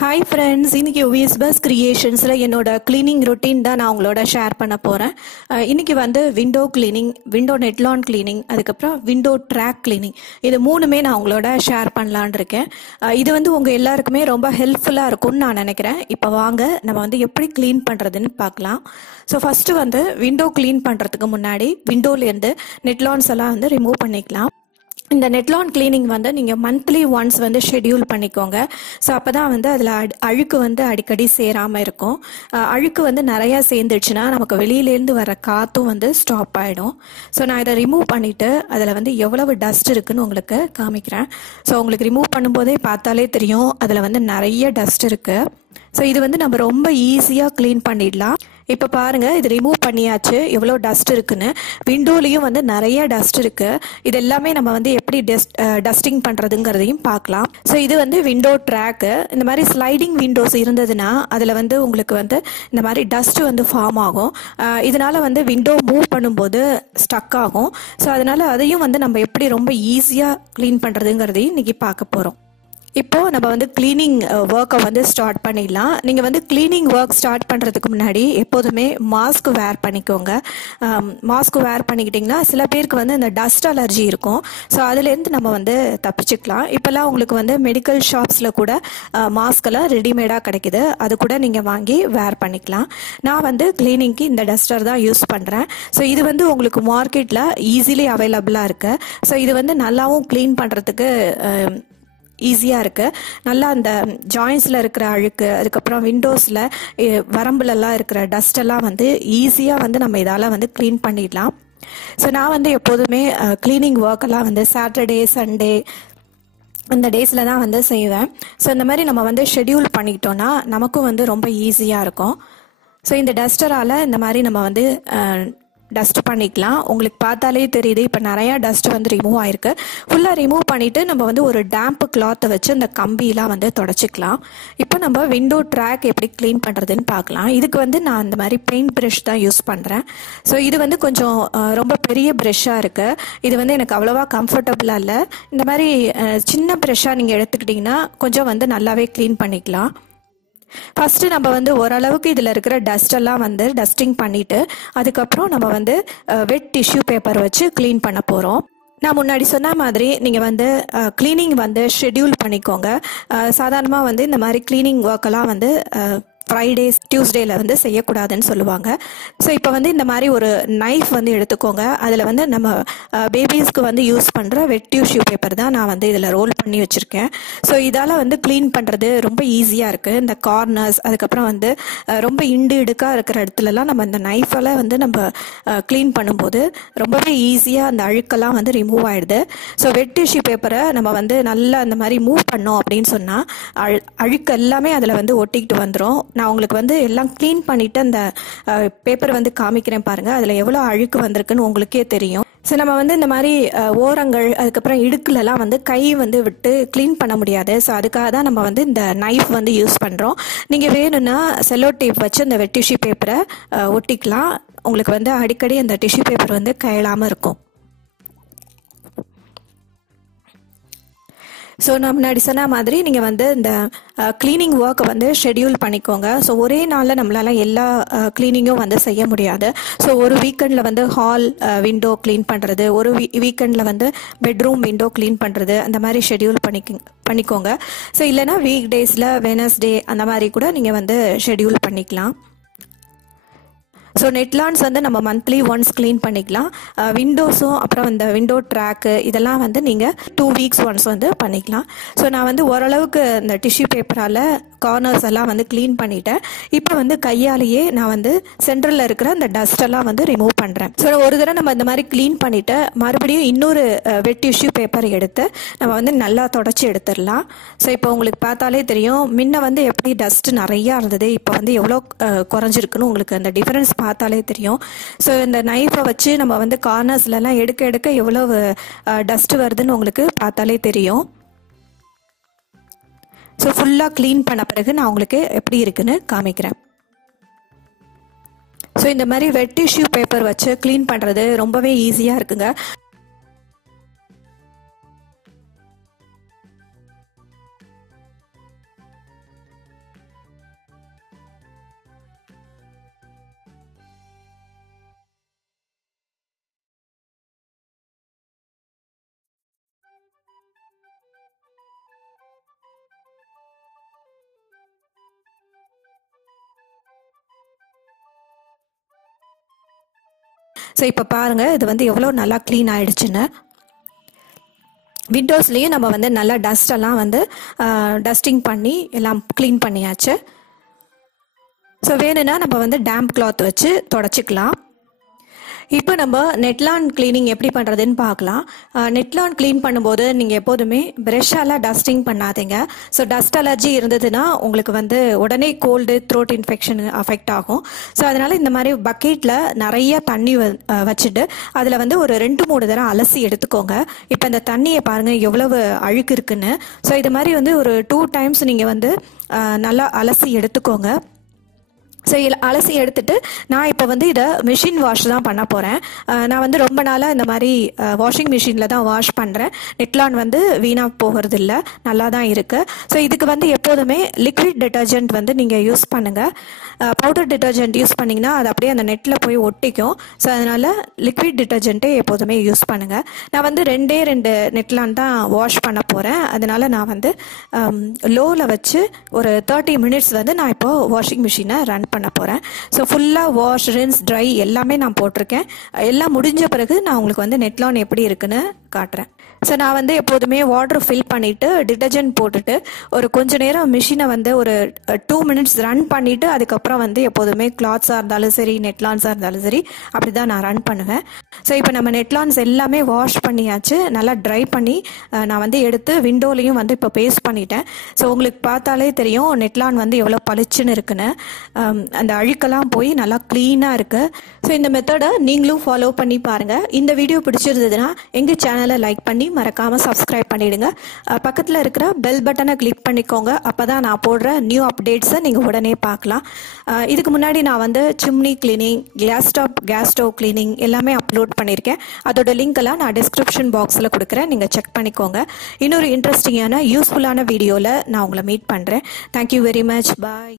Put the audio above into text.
Hi friends, இன்னைக்கு ஒவிஎஸ் bus கிரியேஷன்ஸில் என்னோட cleaning routine தான் நான் உங்களோட ஷேர் பண்ண போகிறேன். இன்னைக்கு வந்து window cleaning, window Netlon cleaning, அதுக்கப்புறம் விண்டோ ட்ராக் கிளீனிங், இது மூணுமே நான் உங்களோட ஷேர் பண்ணலான் இருக்கேன். இது வந்து உங்கள் எல்லாருக்குமே ரொம்ப ஹெல்ப்ஃபுல்லாக இருக்கும்னு நான் நினைக்கிறேன். இப்போ வாங்க நம்ம வந்து எப்படி க்ளீன் பண்ணுறதுன்னு பார்க்கலாம். ஸோ ஃபஸ்ட்டு வந்து விண்டோ க்ளீன் பண்ணுறதுக்கு முன்னாடி விண்டோலேருந்து நெட்லான்ஸ் எல்லாம் வந்து ரிமூவ் பண்ணிக்கலாம். இந்த நெட்லான் கிளீனிங் வந்து நீங்கள் மந்த்லி ஒன்ஸ் வந்து ஷெட்யூல் பண்ணிக்கோங்க. ஸோ அப்போ தான் வந்து அதில் அழுக்கு வந்து அடிக்கடி சேராமல் இருக்கும். அழுக்கு வந்து நிறையா சேர்ந்துடுச்சுன்னா நமக்கு வெளியிலேருந்து வர காற்றும் வந்து ஸ்டாப் ஆகிடும். ஸோ நான் இதை ரிமூவ் பண்ணிவிட்டு அதில் வந்து எவ்வளவு டஸ்ட் இருக்குன்னு உங்களுக்கு காமிக்கிறேன். ஸோ உங்களுக்கு ரிமூவ் பண்ணும்போதே பார்த்தாலே தெரியும் அதில் வந்து நிறைய டஸ்ட் இருக்குது. ஸோ இது வந்து நம்ம ரொம்ப ஈஸியாக க்ளீன் பண்ணிடலாம். இப்போ பாருங்க, இது ரிமூவ் பண்ணியாச்சு, எவ்வளோ டஸ்ட் இருக்குன்னு. விண்டோலையும் வந்து நிறைய டஸ்ட் இருக்கு. இது எல்லாமே நம்ம வந்து எப்படி டஸ்டிங் பண்றதுங்கிறதையும் பார்க்கலாம். ஸோ இது வந்து விண்டோ ட்ராக்கு. இந்த மாதிரி ஸ்லைடிங் விண்டோஸ் இருந்ததுன்னா அதில் வந்து உங்களுக்கு வந்து இந்த மாதிரி டஸ்ட் வந்து ஃபார்ம் ஆகும். இதனால வந்து விண்டோ மூவ் பண்ணும்போது ஸ்டக் ஆகும். ஸோ அதனால அதையும் வந்து நம்ம எப்படி ரொம்ப ஈஸியாக க்ளீன் பண்றதுங்கிறதையும் இன்னைக்கு பார்க்க போறோம். இப்போ நம்ம வந்து கிளீனிங் ஒர்க்கை வந்து ஸ்டார்ட் பண்ணிடலாம். நீங்கள் வந்து கிளீனிங் ஒர்க் ஸ்டார்ட் பண்ணுறதுக்கு முன்னாடி எப்போதுமே மாஸ்க் வேர் பண்ணிக்கோங்க. மாஸ்க் வேர் பண்ணிக்கிட்டிங்கன்னா சில பேருக்கு வந்து இந்த டஸ்ட் அலர்ஜி இருக்கும். ஸோ அதுலேருந்து நம்ம வந்து தப்பிச்சுக்கலாம். இப்போல்லாம் உங்களுக்கு வந்து மெடிக்கல் ஷாப்ஸில் கூட மாஸ்கெல்லாம் ரெடிமேடாக கிடைக்குது. அது கூட நீங்கள் வாங்கி வேர் பண்ணிக்கலாம். நான் வந்து கிளீனிங்க்கு இந்த டஸ்டர் தான் யூஸ் பண்ணுறேன். ஸோ இது வந்து உங்களுக்கு மார்க்கெட்டில் ஈஸிலி அவைலபிளாக இருக்குது. ஸோ இது வந்து நல்லாவும் க்ளீன் பண்ணுறதுக்கு ஈஸியாக இருக்குது. நல்லா அந்த ஜாயின்ஸில் இருக்கிற அழுக்கு, அதுக்கப்புறம் விண்டோஸில் வரம்புலலாம் இருக்கிற டஸ்டெல்லாம் வந்து ஈஸியாக வந்து நம்ம இதால் வந்து க்ளீன் பண்ணிடலாம். ஸோ நான் வந்து எப்போதுமே க்ளீனிங் ஒர்க்கெல்லாம் வந்து சாட்டர்டே, சண்டே இந்த டேஸில் தான் வந்து செய்வேன். ஸோ இந்த மாதிரி நம்ம வந்து ஷெட்யூல் பண்ணிக்கிட்டோன்னா நமக்கும் வந்து ரொம்ப ஈஸியாக இருக்கும். ஸோ இந்த டஸ்டரால் இந்த மாதிரி நம்ம வந்து டஸ்ட் பண்ணிக்கலாம். உங்களுக்கு பார்த்தாலே தெரியுது, இப்போ நிறையா டஸ்ட் வந்து ரிமூவ் ஆயிருக்கு. ஃபுல்லாக ரிமூவ் பண்ணிவிட்டு நம்ம வந்து ஒரு டேம்ப் கிளாத்தை வச்சு இந்த கம்பியெலாம் வந்து தொடச்சிக்கலாம். இப்போ நம்ம விண்டோ ட்ராக் எப்படி க்ளீன் பண்ணுறதுன்னு பார்க்கலாம். இதுக்கு வந்து நான் இந்த மாதிரி பெயிண்ட் ப்ரஷ் தான் யூஸ் பண்ணுறேன். ஸோ இது வந்து கொஞ்சம் ரொம்ப பெரிய ப்ரஷ்ஷாக இருக்குது. இது வந்து எனக்கு அவ்வளோவா கம்ஃபர்டபுளாக இல்லை. இந்த மாதிரி சின்ன ப்ரஷ்ஷாக நீங்கள் எடுத்துக்கிட்டிங்கன்னா கொஞ்சம் வந்து நல்லாவே க்ளீன் பண்ணிக்கலாம். ஃபஸ்ட்டு நம்ம வந்து ஓரளவுக்கு இதில் இருக்கிற டஸ்டெல்லாம் வந்து டஸ்டிங் பண்ணிவிட்டு அதுக்கப்புறம் நம்ம வந்து வெட் டிஷ்யூ பேப்பர் வச்சு க்ளீன் பண்ண போகிறோம். நான் முன்னாடி சொன்ன மாதிரி நீங்கள் வந்து க்ளீனிங் வந்து ஷெட்யூல் பண்ணிக்கோங்க. சாதாரணமாக வந்து இந்த மாதிரி க்ளீனிங் ஒர்க்கெல்லாம் வந்து ஃப்ரைடேஸ், டியூஸ்டேல வந்து செய்யக்கூடாதுன்னு சொல்லுவாங்க. ஸோ இப்போ வந்து இந்த மாதிரி ஒரு நைஃப் வந்து எடுத்துக்கோங்க. அதில் வந்து நம்ம பேபிஸ்க்கு வந்து யூஸ் பண்ணுற வெட் டிஷ்யூ பேப்பர் தான் நான் வந்து இதில் ரோல் பண்ணி வச்சுருக்கேன். ஸோ இதால் வந்து க்ளீன் பண்ணுறது ரொம்ப ஈஸியாக இருக்குது. இந்த கார்னர்ஸ், அதுக்கப்புறம் வந்து ரொம்ப இடுக்காக இருக்கிற இடத்துலலாம் நம்ம இந்த நைஃபால் வந்து நம்ம க்ளீன் பண்ணும்போது ரொம்பவே ஈஸியாக அந்த அழுக்கெல்லாம் வந்து ரிமூவ் ஆகிடுது. ஸோ வெட் டிஷ்யூ பேப்பரை நம்ம வந்து நல்லா அந்த மாதிரி மூவ் பண்ணோம் அப்படின்னு சொன்னால் அழுக்கு எல்லாமே அதில் வந்து ஒட்டிக்கிட்டு வந்துடும். நான் உங்களுக்கு வந்து எல்லாம் க்ளீன் பண்ணிவிட்டு அந்த பேப்பர் வந்து காமிக்கிறேன் பாருங்கள். அதில் எவ்வளோ அழுக்கு வந்திருக்குன்னு உங்களுக்கே தெரியும். ஸோ நம்ம வந்து இந்த மாதிரி ஓரங்கள், அதுக்கப்புறம் இடுக்குலலாம் வந்து கை வந்து விட்டு க்ளீன் பண்ண முடியாது. ஸோ அதுக்காக தான் நம்ம வந்து இந்த நைஃப் வந்து யூஸ் பண்ணுறோம். நீங்கள் வேணும்னா செல்லோ டேப் வச்சு அந்த வெட் டிஷ்யூ பேப்பரை ஒட்டிக்கலாம். உங்களுக்கு வந்து அடிக்கடி அந்த டிஷ்யூ பேப்பர் வந்து கையலாமல் இருக்கும். ஸோ நான் முன்னாடி சொன்ன மாதிரி நீங்கள் வந்து இந்த க்ளீனிங் ஒர்க்கை வந்து ஷெட்யூல் பண்ணிக்கோங்க. ஸோ ஒரே நாளில் நம்மளால எல்லா க்ளீனிங்கும் வந்து செய்ய முடியாது. ஸோ ஒரு வீக்கெண்டில் வந்து ஹால் விண்டோ க்ளீன் பண்ணுறது, ஒரு வீக்கெண்டில் வந்து பெட்ரூம் விண்டோ க்ளீன் பண்ணுறது, அந்த மாதிரி ஷெட்யூல் பண்ணிக்கோங்க. ஸோ இல்லைனா வீக் டேஸில் வெனஸ்டே அந்த மாதிரி கூட நீங்கள் வந்து ஷெட்யூல் பண்ணிக்கலாம். ஸோ நெட்லான்ஸ் வந்து நம்ம மந்த்லி ஒன்ஸ் க்ளீன் பண்ணிக்கலாம். விண்டோஸும் அப்புறம் இந்த விண்டோ ட்ராக்கு இதெல்லாம் வந்து நீங்கள் 2 வீக்ஸ் ஒன்ஸ் வந்து பண்ணிக்கலாம். ஸோ நான் வந்து ஓரளவுக்கு இந்த டிஷ்யூ பேப்பரால் கார்னர்ஸ் எல்லாம் வந்து க்ளீன் பண்ணிட்டேன். இப்போ வந்து கையாலேயே நான் வந்து சென்டரில் இருக்கிற அந்த டஸ்டெல்லாம் வந்து ரிமூவ் பண்ணுறேன். ஸோ ஒரு தடவை நம்ம இந்த மாதிரி க்ளீன் பண்ணிவிட்டு மறுபடியும் இன்னொரு வெட் டிஷ்யூ பேப்பர் எடுத்து நம்ம வந்து நல்லா தொடச்சி எடுத்துடலாம். ஸோ இப்போ உங்களுக்கு பார்த்தாலே தெரியும், முன்ன வந்து எப்படி டஸ்ட் நிறையா இருந்தது, இப்போ வந்து எவ்வளோ குறைஞ்சிருக்குன்னு உங்களுக்கு அந்த டிஃபரன்ஸ் பார்த்தாலே தெரியும். ஸோ இந்த நைஃபை வச்சு நம்ம வந்து கார்னர்ஸ்லாம் எடுக்க எவ்வளவு டஸ்ட் வருதுன்னு உங்களுக்கு பார்த்தாலே தெரியும். ஸோ ஃபுல்லாக க்ளீன் பண்ண பிறகு நான் உங்களுக்கு எப்படி இருக்குன்னு காமிக்கிறேன். ஸோ இந்த மாதிரி வெட் டிஷ்யூ பேப்பர் வச்சு க்ளீன் பண்ணுறது ரொம்பவே ஈஸியாக இருக்குங்க. ஸோ இப்போ பாருங்கள் இது வந்து எவ்வளோ நல்லா க்ளீன் ஆயிடுச்சுன்னு. விண்டோஸ்லேயும் நம்ம வந்து நல்லா டஸ்டெல்லாம் வந்து டஸ்டிங் பண்ணி எல்லாம் க்ளீன் பண்ணியாச்சு. ஸோ வேணும்னா நம்ம வந்து டேம்ப் கிளாத் வச்சு தொடச்சிக்கலாம். இப்போ நம்ம நெட்லான் கிளீனிங் எப்படி பண்ணுறதுன்னு பார்க்கலாம். நெட்லான் க்ளீன் பண்ணும்போது நீங்கள் எப்போதுமே ப்ரெஷ்ஷால் டஸ்டிங் பண்ணாதீங்க. ஸோ டஸ்ட் அலர்ஜி இருந்ததுன்னா உங்களுக்கு வந்து உடனே கோல்டு, த்ரோட் இன்ஃபெக்ஷன் அஃபெக்ட் ஆகும். ஸோ அதனால் இந்த மாதிரி பக்கெட்டில் நிறைய தண்ணி வச்சுட்டு அதில் வந்து ஒரு 2-3 தடவை அலசி எடுத்துக்கோங்க. இப்போ இந்த தண்ணியை பாருங்கள் எவ்வளவு அழுக்கு இருக்குன்னு. ஸோ இது மாதிரி வந்து ஒரு 2 டைம்ஸ் நீங்கள் வந்து நல்லா அலசி எடுத்துக்கோங்க. ஸோ அலசி எடுத்துட்டு நான் இப்போ வந்து இதை மிஷின் வாஷ் தான் பண்ண போகிறேன். நான் வந்து ரொம்ப நாளாக இந்த மாதிரி வாஷிங் மிஷினில் தான் வாஷ் பண்ணுறேன். நெட்லான் வந்து வீணாக போகிறது இல்லை, நல்லா தான் இருக்குது. ஸோ இதுக்கு வந்து எப்போதுமே லிக்விட் டிட்டர்ஜென்ட் வந்து நீங்கள் யூஸ் பண்ணுங்கள். பவுடர் டிட்டர்ஜென்ட் யூஸ் பண்ணிங்கன்னா அது அப்படியே அந்த நெட்டில் போய் ஒட்டிக்கும். ஸோ அதனால் லிக்விட் டிட்டர்ஜென்ட்டே எப்போதுமே யூஸ் பண்ணுங்கள். நான் வந்து 2 நெட்லான் தான் வாஷ் பண்ண போகிறேன். அதனால் நான் வந்து லோவில் வச்சு ஒரு 30 மினிட்ஸ் வந்து நான் இப்போது வாஷிங் மிஷினை ரன் பண்ண போகிறேன். ஸோ ஃபுல்லாக வாஷ், ரின்ஸ், ட்ரை எல்லாமே நான் போட்டிருக்கேன். எல்லாம் முடிஞ்ச பிறகு நான் உங்களுக்கு வந்து நெட்லான் எப்படி இருக்குன்னு காட்டுறேன். ஸோ நான் வந்து எப்போதுமே வாட்டர் ஃபில் பண்ணிவிட்டு டிட்டர்ஜென்ட் போட்டுட்டு ஒரு கொஞ்ச நேரம் மிஷினை வந்து ஒரு 2 மினிட்ஸ் ரன் பண்ணிவிட்டு அதுக்கப்புறம் வந்து எப்போதுமே கிளாத்ஸாக இருந்தாலும் சரி, நெட்லான்ஸாக இருந்தாலும் சரி, அப்படி தான் நான் ரன் பண்ணுவேன். ஸோ இப்போ நம்ம நெட்லான்ஸ் எல்லாமே வாஷ் பண்ணியாச்சு, நல்லா ட்ரை பண்ணி நான் வந்து எடுத்து விண்டோலையும் வந்து இப்போ பேஸ்ட் பண்ணிட்டேன். ஸோ உங்களுக்கு பார்த்தாலே தெரியும் நெட்லான் வந்து எவ்வளோ பளிச்சுன்னு இருக்குன்னு. அந்த அழுக்கெல்லாம் போய் நல்லா க்ளீனாக இருக்குது. ஸோ இந்த மெத்தடை நீங்களும் ஃபாலோ பண்ணி பாருங்கள். இந்த வீடியோ பிடிச்சிருந்ததுன்னா எங்கள் சேனலை லைக் பண்ணி மறக்காமல் சப்ஸ்கிரைப் பண்ணிவிடுங்க. பக்கத்தில் இருக்கிற பெல் பட்டனை கிளிக் பண்ணிக்கோங்க. அப்போ தான் நான் போடுற நியூ அப்டேட்ஸை நீங்கள் உடனே பார்க்கலாம். இதுக்கு முன்னாடி நான் வந்து chimney cleaning, gas stove cleaning எல்லாமே அப்லோட் பண்ணியிருக்கேன். அதோட லிங்க் எல்லாம் நான் டிஸ்கிரிப்ஷன் பாக்ஸில் கொடுக்குறேன், நீங்கள் செக் பண்ணிக்கோங்க. இன்னொரு இன்ட்ரெஸ்டிங்கான யூஸ்ஃபுல்லான வீடியோவில் நான் உங்களை மீட் பண்ணுறேன். Thank you very much. பாய்.